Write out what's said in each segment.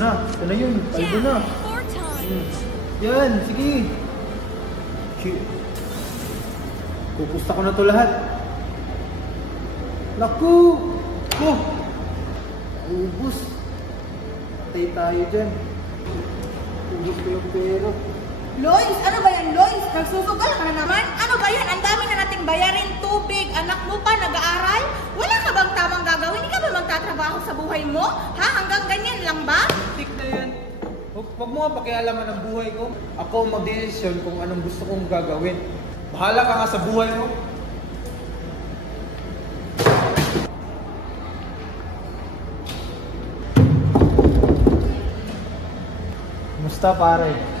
Ito na yun. Paldo na. Yan, sige. Pupusta ko na to lahat. Naku! Oh! Ubus. Patay tayo dyan. Ubus ko yung pera. Lois, ano ba yan, Lois? Nagsusugal ka na naman? Ano ba yan? Ang dami na nating bayarin, tubig, anak mo pa, nag-aaral? Wala ka bang tamang gagawin? Hindi ka ba magtatrabaho sa buhay mo? Ha? Hanggang ganyan lang ba? Tik na yan. Huwag mo nga pakialaman ang buhay ko. Ako mag-desisyon kung anong gusto kong gagawin. Bahala ka nga sa buhay mo. Kumusta pare?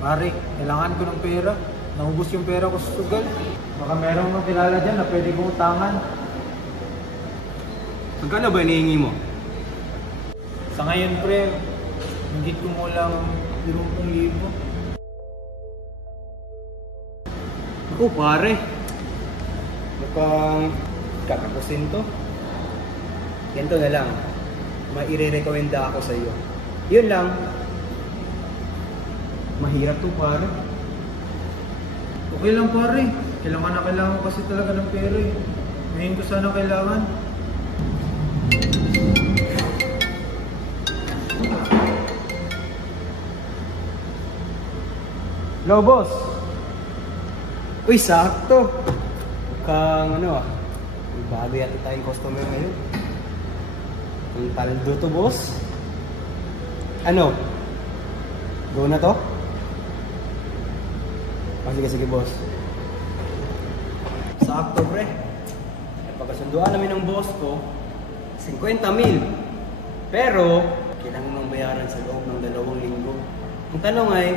Pare, kailangan ko ng pera. Naubos yung pera ko sa sugal. Baka merong nang kilala dyan na pwede kong utangan. Magkano ba hinihingi mo? Sa ngayon, pre, higit ko mo lang 20,000. Ako pare, mukhang kakapusin to. Ganito na lang, maire-recommenda ako sa iyo. Yun lang. Mahirap to pare. Okay lang pare. Kailangan ko kasi talaga ng pera eh. Ngayon ko sana kailangan. Hello boss. Uy, sakto. Mukhang ano may bago yata tayong customer ngayon. Ang paldo to boss. Ano? Go na to? Sige boss. Sakto pre. Pagkasunduan namin ng boss ko, 50,000. Pero, kailangan mong bayaran sa loob ng 2 linggo. Ang tanong ay,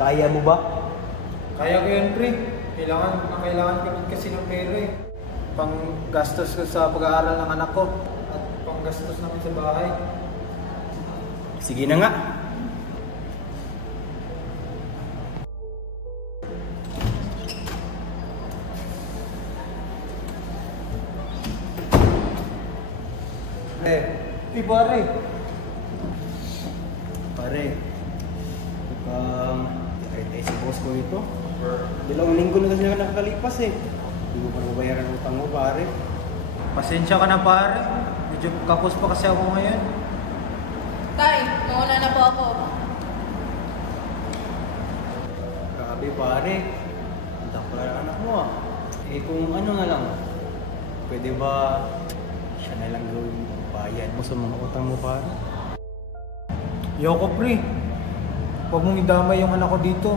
kaya mo ba? Kaya ko yun pre. Kailangan kami kasi ng pera eh. Pang gastos ko sa pag-aaral ng anak ko. At pang gastos namin sa bahay. Sige na nga. Pare. Kahit si boss ko ito. 2 linggo na kasi nakakalipas eh. Hindi mo pa mabayaran ang utang mo pare. Pasensya ka na pare. Medyo kapos pa kasi ako ngayon. Tay, mauna na po ako. Grabe pare. Ang takla ng anak mo ah. Eh kung ano na lang, pwede ba siya na lang gawin bayad mo sa mga utang mo pare? Yoko pre. Huwag mong idamay yung anak ko dito.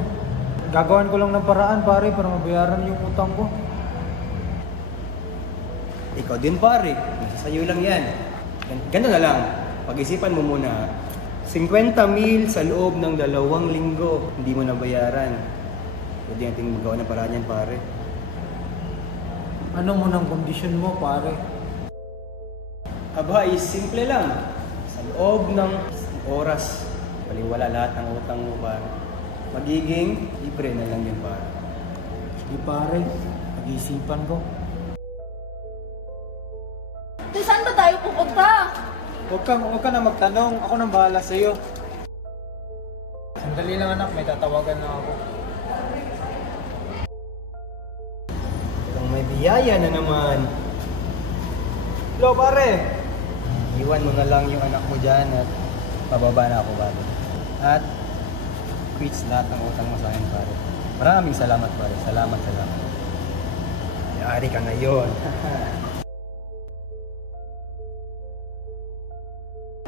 Gagawin ko lang ng paraan pare para mabayaran yung utang ko. Ikaw din pare, nasa sayo lang yan. Ganun na lang, pag-isipan mo muna. 50,000 sa loob ng 2 linggo, hindi mo nabayaran. Pwede natin magawa ng paraan yan pare. Ano mo ng kondisyon mo pare? Aba, simple lang. Sa loob ng oras, baliwala lahat ng utang mo pare. Magiging libre na lang yun pare. Sige pare, pag-iisipan ko. Saan ba tayo pupunta? Huwag ka na magtanong. Ako nang bahala sa'yo. Sandali lang anak, may tatawagan na ako. Kung may biyaya na naman. Hello pare! Iwan mo na lang yung anak mo dyan at pababa na ako pare. At quits lahat ng utang mo sa akin pare. Maraming salamat pare. Salamat. Yari ka ngayon.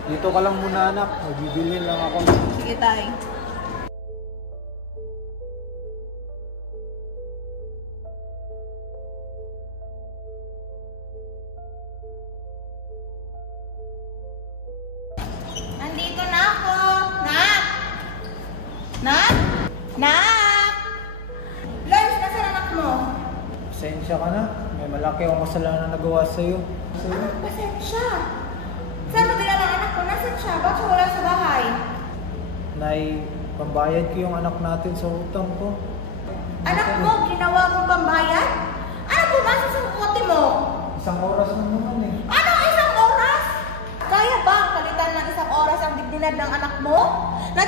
Dito ka lang muna anak. Magbibilhin lang ako. Sige, tay. Nandito na ako. Nak! Lois, nasaan anak mo? Pasensya ka na. May malaki akong kasalanan na nagawa sa'yo. Anong pasensya? Saan mo dinala ang anak ko? Nasaan siya? Bakit siya wala sa bahay? Nay, pambayad ko yung anak natin sa utang ko. Anak mo, ginawa mo pambayad? Ano pumasok sa kote mo? Isang oras lang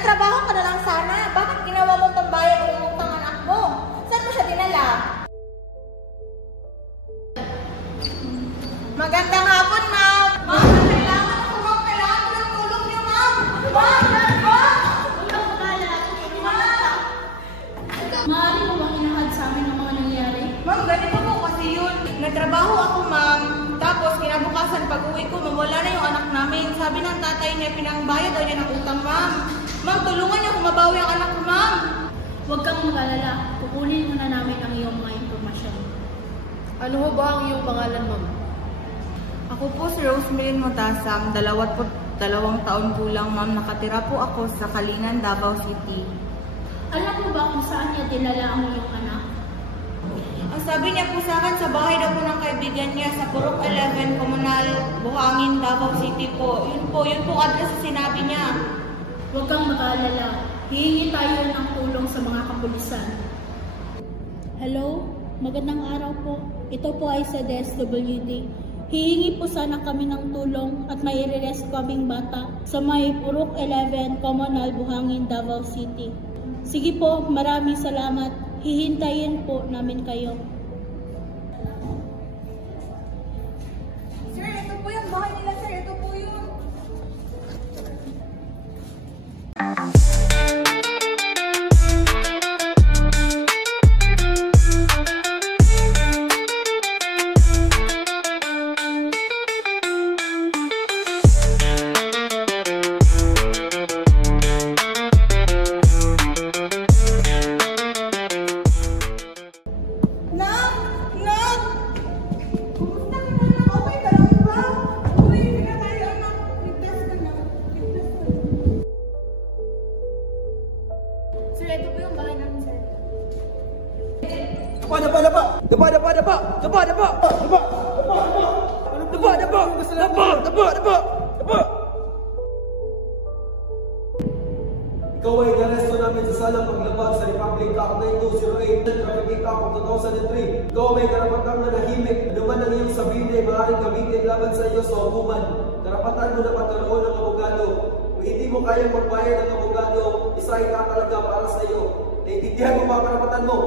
Magtrabaho ka na lang sana. Bakit ginawa mo pambayad ng utang anak mo? Saan mo siya dinala? Magandang hapon, ma'am. Ma'am, kailangan ko, ma'am. Kailangan ko ng tulong niyo, ma'am. Ma'am, ma'am! Huwag mo kala. Maaari mo bang inahad sa amin ang mga nangyari? Ma'am, ganito po kasi yun. Nagtrabaho ako, ma'am. Tapos, kinabukasan pag-uwi ko, mawala na yung anak namin. Sabi ng tatay niya, pinangbayad daw niya ng utang, ma'am. Ma'am, tulungan niyo kung mabawi ang anak ko, ma'am. Huwag kang mag-alala. Kukunin muna namin ang iyong mga impormasyon. Ano ho ba ang iyong pangalan, ma'am? Ako po si Rosemary Motasam, 22 taon po lang, ma'am. Nakatira po ako sa Kalingan, Davao City. Alam mo ba kung saan niya dinala ang iyong anak? Ang sabi niya po sa akin, sa bahay daw po ng kaibigan niya sa Purok 11, Comunal, Buhangin, Davao City po. Yun po address na sinabi niya. Huwag kang mag-alala. Hihingi tayo ng tulong sa mga kapulisan. Hello? Magandang araw po. Ito po ay sa DSWD. Hihingi po sana kami ng tulong at may i-rest kaming bata sa may Purok 11, Comunal, Buhangin, Davao City. Sige po, maraming salamat. Hihintayin po namin kayo. Sir, ito po yung bahay nila, sir. Ito po yun. Sir, ito po yung bahay namin, sir. Ikaw ay inaresto namin sa salang paglabag sa Republic Act 9208 Traffic Act of 2003. Ikaw may karapatang manahimik. Ano man ang iyong sabihin ay maaaring gamitin laban sa iyo sa hukuman. Karapatan mo na pagkaroon ng abogado. Kung hindi mo kayang magbayad ng abogado, isa ay kakalaga para sa iyo. Naiintindihan mo ba ang karapatan mo?